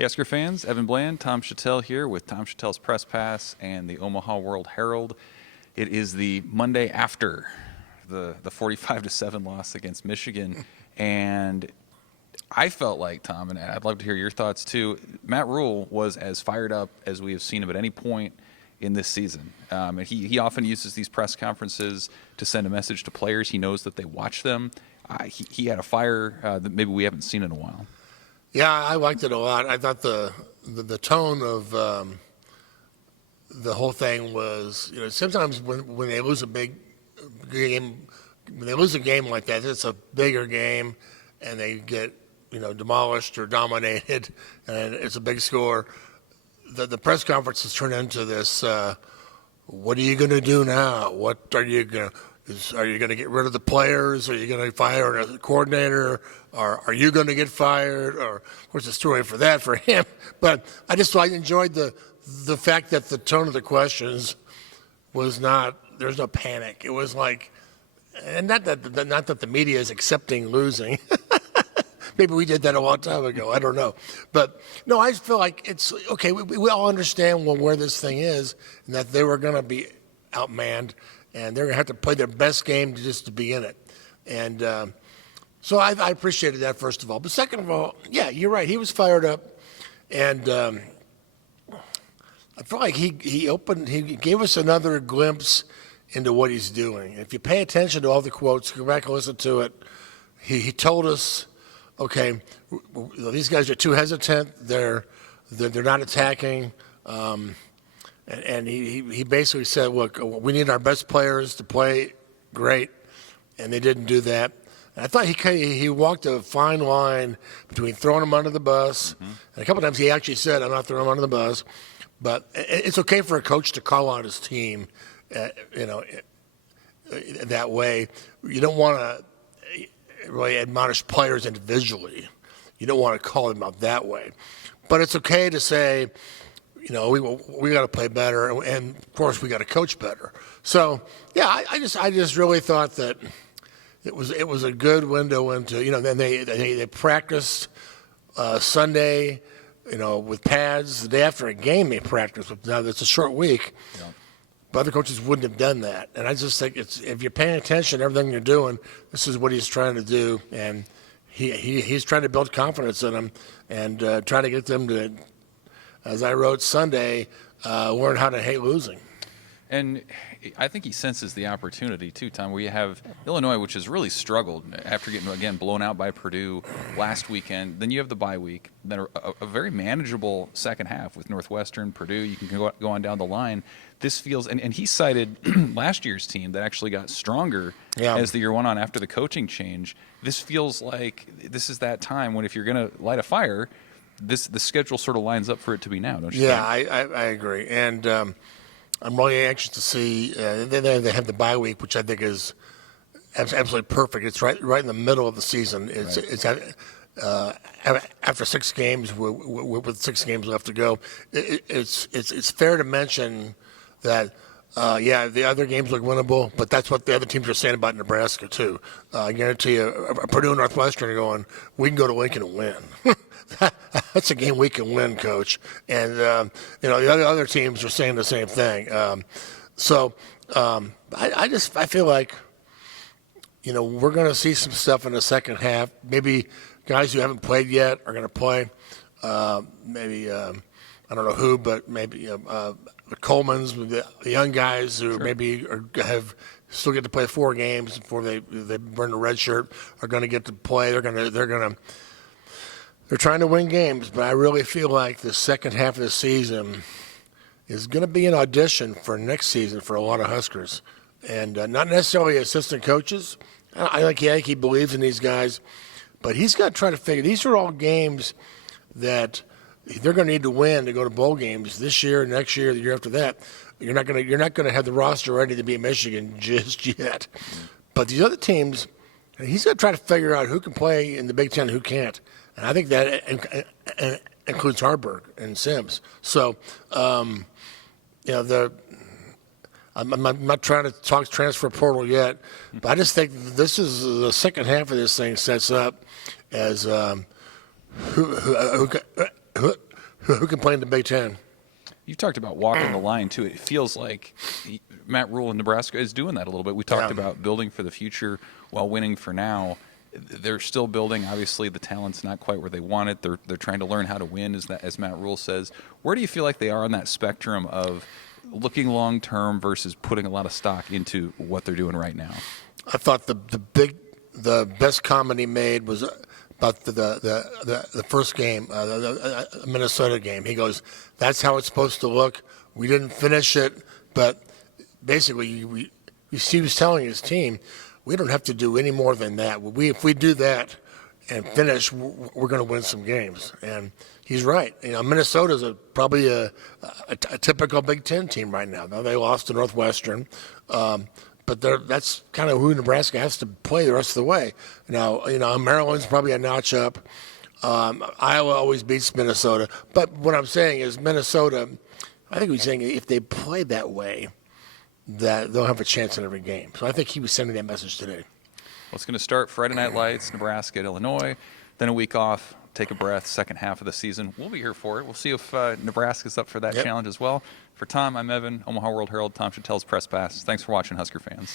Hey, Husker fans, Evan Bland, Tom Shatel here with Tom Shatel's Press Pass and the Omaha World-Herald. It is the Monday after the 45-7 loss against Michigan, and I felt like, Tom, and I'd love to hear your thoughts too, Matt Rhule was as fired up as we have seen him at any point in this season. And he often uses these press conferences to send a message to players. He knows that they watch them. He had a fire that maybe we haven't seen in a while. Yeah, I liked it a lot. I thought the tone of the whole thing was, sometimes when they lose a big game, when they lose a game like that, it's a bigger game, and they get demolished or dominated, and it's a big score. The press conference has turned into this. What are you going to do now? What are you going to? Are you going to get rid of the players? Are you going to fire a coordinator? Or are you going to get fired? Or, of course, the story for that for him. But I enjoyed the fact that the tone of the questions was not. There's no panic. It was like, and not that the media is accepting losing. Maybe we did that a long time ago. I don't know. But, no, I feel like it's okay. We all understand where this thing is, and that they were going to be outmanned, and they're going to have to play their best game just to be in it. And so I appreciated that, first of all. But second of all, yeah, you're right. He was fired up, and I feel like he gave us another glimpse into what he's doing. If you pay attention to all the quotes, go back and listen to it, he told us, okay, these guys are too hesitant. They're not attacking. And he basically said, look, we need our best players to play great, and they didn't do that. And I thought he walked a fine line between throwing them under the bus, and a couple times he actually said, I'm not throwing them under the bus. But it's okay for a coach to call out his team, that way. You don't want to really admonish players individually. You don't want to call them out that way. But it's okay to say, we got to play better, and of course we got to coach better. So yeah, I just really thought that it was a good window into Then they practiced Sunday, with pads. The day after a game they practiced. Now it's a short week, but other coaches wouldn't have done that. And I just think if you're paying attention to everything you're doing, this is what he's trying to do, and he's trying to build confidence in them and try to get them to, as I wrote Sunday, learn how to hate losing. And I think he senses the opportunity, too, Tom, where you have Illinois, which has really struggled after getting, again, blown out by Purdue last weekend. Then you have the bye week, then a very manageable second half with Northwestern, Purdue. You can go on down the line. This feels, and he cited last year's team that actually got stronger as the year went on after the coaching change. This feels like this is that time when if you're going to light a fire, the schedule sort of lines up for it to be now, don't you think? Yeah, I agree. And I'm really anxious to see. They have the bye week, which I think is absolutely perfect. It's right in the middle of the season. It's after 6 games, with 6 games left to go. It's fair to mention that. The other games look winnable, but that's what the other teams are saying about Nebraska too. I guarantee you, Purdue and Northwestern are going, we can go to Lincoln and win. That's a game we can win, Coach. And the other teams are saying the same thing. I feel like we're going to see some stuff in the second half. Maybe guys who haven't played yet are going to play. Maybe I don't know who, but maybe the Colemans, the young guys who maybe still get to play 4 games before they burn the red shirt are going to get to play. They're trying to win games, but I really feel like the second half of the season is going to be an audition for next season for a lot of Huskers, and not necessarily assistant coaches. I think he believes in these guys, but he's got to try to figure. These are all games that they're going to need to win to go to bowl games this year, next year, the year after that. You're not going to have the roster ready to beat Michigan just yet. But these other teams, he's going to try to figure out who can play in the Big Ten and who can't. And I think that includes Harburg and Sims. So, I'm not trying to talk transfer portal yet, but I just think this is the second half of this thing sets up as who can play in the Big Ten. You talked about walking the line, too. It feels like Matt Rhule in Nebraska is doing that a little bit. We talked about building for the future while winning for now. They're still building. Obviously, the talent's not quite where they want it. They're trying to learn how to win, as Matt Rhule says. Where do you feel like they are on that spectrum of looking long-term versus putting a lot of stock into what they're doing right now? I thought the best comment he made was about the first game, the Minnesota game. He goes, "That's how it's supposed to look. We didn't finish it, but basically, he was telling his team, we don't have to do any more than that. If we do that and finish, we're going to win some games." And he's right. Minnesota's probably a typical Big Ten team right now. Now they lost to Northwestern. But that's kind of who Nebraska has to play the rest of the way. Now, Maryland's probably a notch up. Iowa always beats Minnesota. But what I'm saying is Minnesota, I think he's saying if they play that way, that they'll have a chance in every game. So I think he was sending that message today. Well, it's going to start Friday Night Lights, Nebraska at Illinois, then a week off, take a breath, second half of the season. We'll be here for it. We'll see if Nebraska's up for that challenge as well. For Tom, I'm Evan, Omaha World-Herald, Tom Shatel's Press Pass. Thanks for watching, Husker fans.